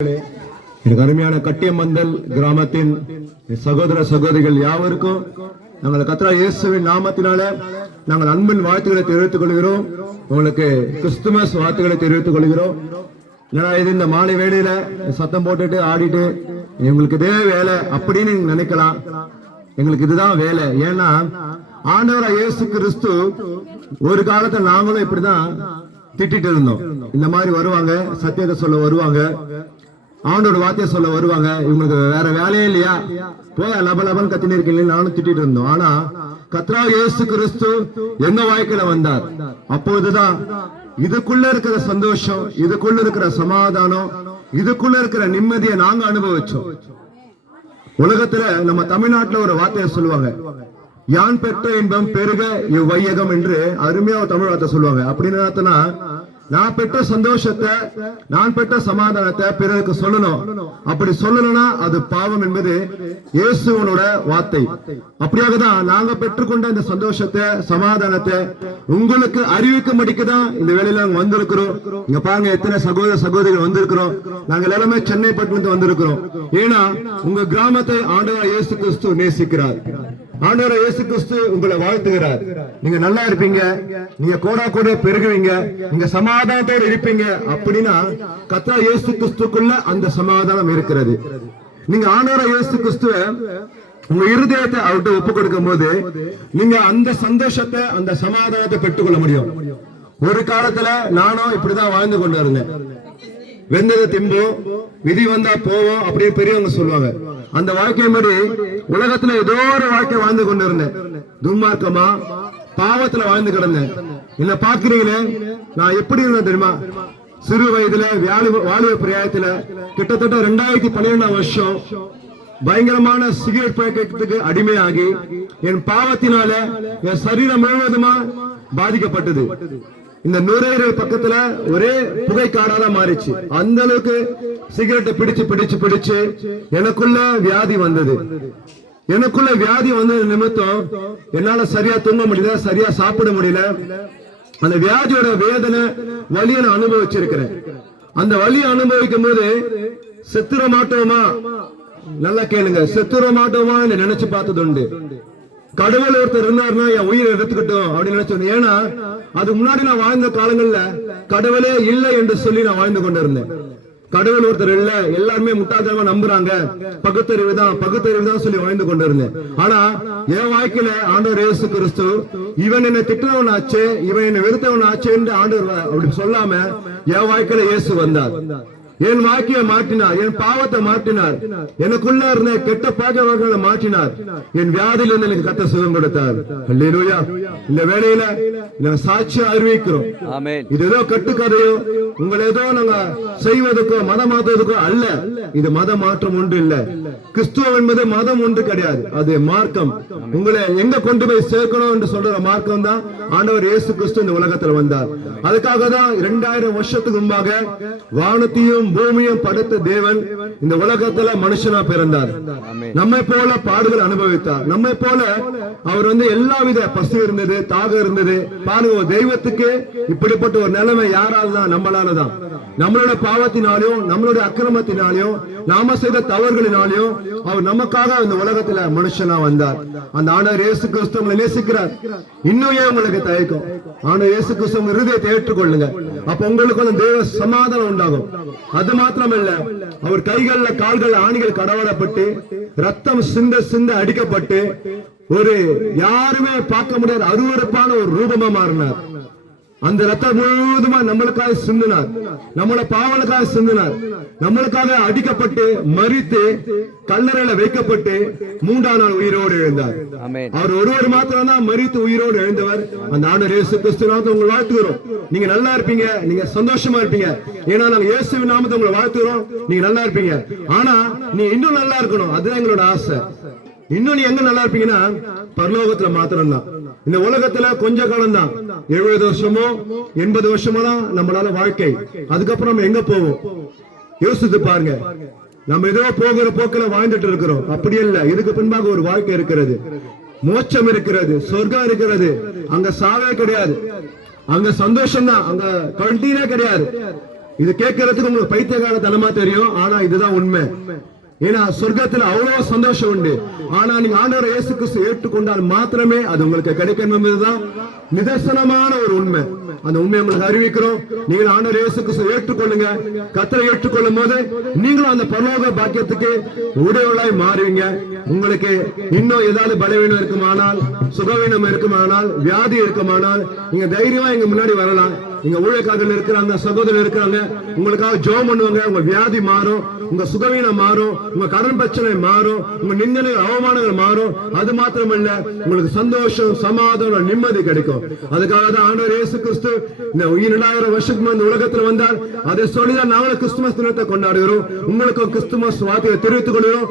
எனக்கு அருமையான கட்டியமந்தல் கிராமத்தின் சகோதர சகோதரிகள் யாவருக்கும் நாங்கள் கர்த்தர் இயேசுவின் நாமத்தினால நாங்கள் அன்பின் வாழ்த்துக்களை தெரிவித்துக் கொள்கிறோம். உங்களுக்கு கிறிஸ்துமஸ் வாழ்த்துக்களை தெரிவித்துக் கொள்கிறோம். ஏன்னா இது இந்த மாலை வேளையில சத்தம் போட்டுட்டு ஆடிட்டு எங்களுக்கு இதே வேலை அப்படின்னு நினைக்கலாம். எங்களுக்கு இதுதான் வேலை. ஏன்னா ஆண்டவராகிய இயேசு கிறிஸ்து ஒரு காலத்துல நாங்களும் இப்படிதான் திட்டிட்டு இருந்தோம். இந்த மாதிரி வருவாங்க, சத்தியத்தை சொல்ல வருவாங்க, ஆண்டோட வார்த்தையை சொல்ல வருவாங்க, இவங்களுக்கு வேற வேலையே இல்லையா, போக லபலபன் கத்தினு இருக்கீங்க, நானும் திட்டிட்டு இருந்தோம். ஆனா கர்த்தர் இயேசு கிறிஸ்து எங்க வாழ்க்கையில வந்தார். அப்போதுதான் இதுக்குள்ள இருக்கிற சந்தோஷம், இதுக்குள்ள இருக்கிற சமாதானம், இதுக்குள்ள இருக்கிற நிம்மதியை நாங்க அனுபவிச்சோம். உலகத்துல நம்ம தமிழ்நாட்டுல ஒரு வார்த்தையை சொல்லுவாங்க, யான் பெற்ற இன்பம் பெருக இவ்வையகம் என்று அருமையா ஒரு தமிழ் வார்த்தை சொல்லுவாங்க. அப்படின்னு நான் பெற்ற சந்தோஷத்தை, நான் பெற்ற சமாதானத்தை பிறருக்கு சொல்லணும். அப்படி சொல்லணும்னா அது பாவம் என்பது இயேசுவனோட வார்த்தை. அப்படியாக தான் நாங்க பெற்றுக்கொண்ட இந்த சந்தோஷத்தை, சமாதானத்தை உங்களுக்கு அறிவிக்கும்படிக்கு தான் இந்த வேலையில நாங்க வந்திருக்கிறோம். இங்க பாருங்க எத்தனை சகோதர சகோதரிகள் வந்திருக்கிறோம். நாங்க எல்லாருமே சென்னை பட்டணத்துல வந்திருக்கிறோம். ஏன்னா உங்க கிராமத்தை ஆண்டவர் இயேசு கிறிஸ்து நேசிக்கிறார். ஆண்டவர் இயேசு கிறிஸ்து உங்களை வாழ்த்துகிறார். நீங்க நல்லா இருப்பீங்க, நீங்க கோடா கோட பெருகுவீங்க, நீங்க சமாதானத்தோடு இருப்பீங்க. அப்படின்னா கர்த்தர் இயேசு கிறிஸ்துக்குள்ள அந்த சமாதானம் இருக்கிறது. நீங்க ஆண்டவர் இயேசு கிறிஸ்துவ உங்க இருதயத்தை அவர்கிட்ட ஒப்பு கொடுக்கும் போது நீங்க அந்த சந்தோஷத்தை, அந்த சமாதானத்தை பெற்றுக்கொள்ள முடியும். ஒரு காலத்துல நானும் இப்படிதான் வாழ்ந்து கொண்டு இருந்தேன். வெந்ததை திம்போம், விதி வந்தா போவோம் அப்படின்னு பெரியவங்க சொல்லுவாங்க. அந்த வாழ்க்கை மாதிரி உலகத்துல ஏதோ ஒரு வாழ்க்கை வாழ்ந்து கொண்டு இருந்தேன். துன்மார்க்கமா பாவத்துல வாழ்ந்து கிடந்தேன். என்ன பாக்குறீங்களே, நான் எப்படி இருந்தேன் தெரியுமா? சிறு வயதுல வாலிப பிராயத்துல கிட்டத்தட்ட 2012 வருஷம் பயங்கரமான சிகரெட் பழக்கத்துக்கு அடிமையாகி என் பாவத்தினால என் சரீரம் முழுவதுமா பாதிக்கப்பட்டது. இந்த நுரையீரல் பக்கத்துல ஒரே புகைக்காடால மாறிச்சு. அந்த அளவுக்கு சிகரெட்டை பிடிச்சு பிடிச்சு பிடிச்சு எனக்குள்ள வியாதி வந்தது. எனக்குள்ள வியாதி வந்தது நிமித்தம் என்னால சரியா தூங்க முடியல, சரியா சாப்பிட முடியல. அந்த வியாதியோட வேதனை, வலியை நான் அனுபவிச்சிருக்கிறேன். அந்த வலியை அனுபவிக்கும் போது செத்துற மாட்டோமா, நல்லா கேளுங்க, செத்துற மாட்டோமா நினைச்சு பார்த்தது உண்டு. கடவுள் ஒருத்தர் இருந்தாருன்னா என் உயிரை எடுத்துக்கிட்டோம் அப்படின்னு நினைச்சோம். ஏன்னா அது முன்னாடி நான் வாழ்ந்த காலங்கள்ல கடவுளே இல்லை என்று சொல்லி நான் வாழ்ந்து கொண்டிருந்தேன். கடவுள் ஒருத்தர் இல்ல, எல்லாருமே முட்டாள்தனமா நம்புறாங்க, பகுத்தறிவு தான் சொல்லி வாழ்ந்து கொண்டிருந்தேன். ஆனா என் வாழ்க்கையில ஆண்டவர் இயேசு கிறிஸ்து இவன் என்னை திட்டவன் ஆச்சு, இவன் என்னை வெறுத்தவன் ஆச்சு என்று ஆண்டவர் அப்படி சொல்லாம என் வாழ்க்கையில இயேசு வந்தார். என் வாழ்க்கையை மாற்றினார், என் பாவத்தை மாற்றினார், எனக்குள்ள இருந்த கெட்ட பழக்கங்களை மாற்றினார், என் வியாதியிலிருந்து எனக்கு கர்த்தர் சுகம் கொடுத்தார். அல்லேலூயா. இந்த வேளையில நாங்க சாட்சியா அறிவிக்கிறோம். இது ஏதோ கட்டுக்கதையோ உங்களை ஏதோ நாங்க செய்வதற்கோ மதம் மாற்றுவதற்கோ அல்ல. இது மத மாற்றம் ஒன்று இல்ல. கிறிஸ்துவம் என்பது மதம் ஒன்று கிடையாது, அது மார்க்கம். உங்களை எங்க கொண்டு போய் சேர்க்கணும் என்று சொல்ற மார்க்கம் தான் ஆண்டவர் இயேசு கிறிஸ்து இந்த உலகத்துல வந்தார். அதுக்காக தான் 2000 வருஷத்துக்கு முன்பாக வானத்தையும் பூமியும் படைத்த தேவன் இந்த உலகத்துல மனுஷனா பிறந்தார். நம்மை போல பாடுகள் அனுபவித்தார். நம்மை போல அவர் எல்லாவித பசி இருந்தது, தாகம் இருந்தது. பாருங்க, தெய்வத்துக்கு இப்படிப்பட்ட ஒரு நிலைமை யாரால தான்? நம்மளாலதான். நம்மளோட பாவத்தினாலையும் நம்மளுடைய அக்கிரமத்தினாலையும் நாம செய்த தவறுகளினாலையும் அவர் நமக்காக இந்த உலகத்துல மனுஷனா வந்தார். அந்த ஆண்டவர் இயேசு கிறிஸ்து உங்களை நேசிக்கிறார். இன்னும் ஏன் உங்களுக்கு தயக்கம்? ஆண்டவர் இயேசு கிறிஸ்து உங்க இருதயத்தை ஏற்றுக்கொள்ளுங்க. அப்ப உங்களுக்கு அந்த தேவ சமாதானம் உண்டாகும். அது மாத்திரமல்ல, அவர் கைகள்ல கால்கள் ஆணிகள் கடவாடப்பட்டு ரத்தம் சிந்த சிந்த அடிக்கப்பட்டு ஒரு யாருமே பார்க்க முடியாத அருவருப்பான ஒரு ரூபமா மாறினார். அந்த ரத்தம் முழுவதுமா நம்மளுக்காக சிந்தினார், நம்மள பாவலுக்காக சிந்தினார், நம்மளுக்காக அடிக்கப்பட்டு மரித்து கல்லறையில வைக்கப்பட்டு 3ஆம் நாள் உயிரோடு எழுந்தார். அவர் ஒருவர் மாத்திரம் தான் மரித்து உயிரோடு எழுந்தவர். அந்த ஆண்டவர் இயேசு கிறிஸ்து நாமத்தை உங்களை வாழ்த்துகிறோம். நீங்க நல்லா இருப்பீங்க, நீங்க சந்தோஷமா இருப்பீங்க. ஏன்னா நாங்க இயேசுவின் நாமத்தை உங்களை வாழ்த்துகிறோம். நீங்க நல்லா இருப்பீங்க. ஆனா நீ இன்னும் நல்லா இருக்கணும், அதுதான் எங்களோட ஆசை. இன்னும் நீ எங்க நல்லா இருப்பீங்கன்னா பரலோகத்துல மாத்திரம் தான். இந்த உலகத்துல கொஞ்ச காலம் தான், 70 வருஷமோ 80 வருஷமோ தான் நம்மளால வாழ்க்கை. அதுக்கப்புறம் நம்ம எங்க போவோம் யோசித்து பாருங்க. நம்ம ஏதோ போகிற போக்கில வாழ்ந்துட்டு இருக்கிறோம். அப்படி இல்ல, இதுக்கு பின்பாக ஒரு வாழ்க்கை இருக்கிறது, மோட்சம் இருக்கிறது, சொர்க்கம் இருக்கிறது. அங்க சாவே கிடையாது, அங்க சந்தோஷம் தான், அங்க கல்ட்டீனே கிடையாது. இது கேட்கறதுக்கு உங்களுக்கு பைத்தியகாரத்தனமா தெரியும், ஆனா இதுதான் உண்மை. ஏன்னா சொர்க்கத்துல அவ்வளவு சந்தோஷம் உண்டு. ஆனா நீங்க ஆண்டவர் இயேசு கிறிஸ்து ஏற்றுக்கொண்டால் மாத்திரமே அது உங்களுக்கு கிடைக்கும் என்பதுதான் நிதர்சனமான ஒரு உண்மை. அந்த உண்மையை உங்களுக்கு அறிவிக்கிறோம். நீங்கள் ஆண்டவர் இயேசு கிறிஸ்து ஏற்றுக்கொள்ளுங்க. கர்த்தரை ஏற்றுக்கொள்ளும் போது நீங்களும் அந்த பரலோக பாக்கியத்துக்கு உடையவளாய் மாறுவீங்க. உங்களுக்கு இன்னும் ஏதாவது பலவீனம் இருக்குமானால், சுகவீனம் இருக்குமானால், வியாதி இருக்குமானால் நீங்க தைரியமா எங்க முன்னாடி வரலாம். இங்க ஊழியக்காரர்கள் இருக்கிறாங்க, சகோதரர் இருக்கிறாங்க, உங்களுக்காக ஜெபம் பண்ணுவாங்க. உங்க வியாதி மாறும், உங்க சுகவீனம் மாறும், உங்க கடன் பிரச்சனை மாறும், உங்க நிந்தனை அவமானங்கள் மாறும். அது மாத்திரமல்ல, உங்களுக்கு சந்தோஷம், சமாதானம், நிம்மதி கிடைக்கும். அதுக்காக தான் ஆண்டவர் இயேசு கிறிஸ்து இந்த 2000 வருஷத்துக்கு இந்த உலகத்துல வந்தால் அதை சொல்லிதான் நாங்களும் கிறிஸ்துமஸ் தினத்தை கொண்டாடுகிறோம். உங்களுக்கு கிறிஸ்துமஸ் வார்த்தையை தெரிவித்துக் கொள்கிறோம்.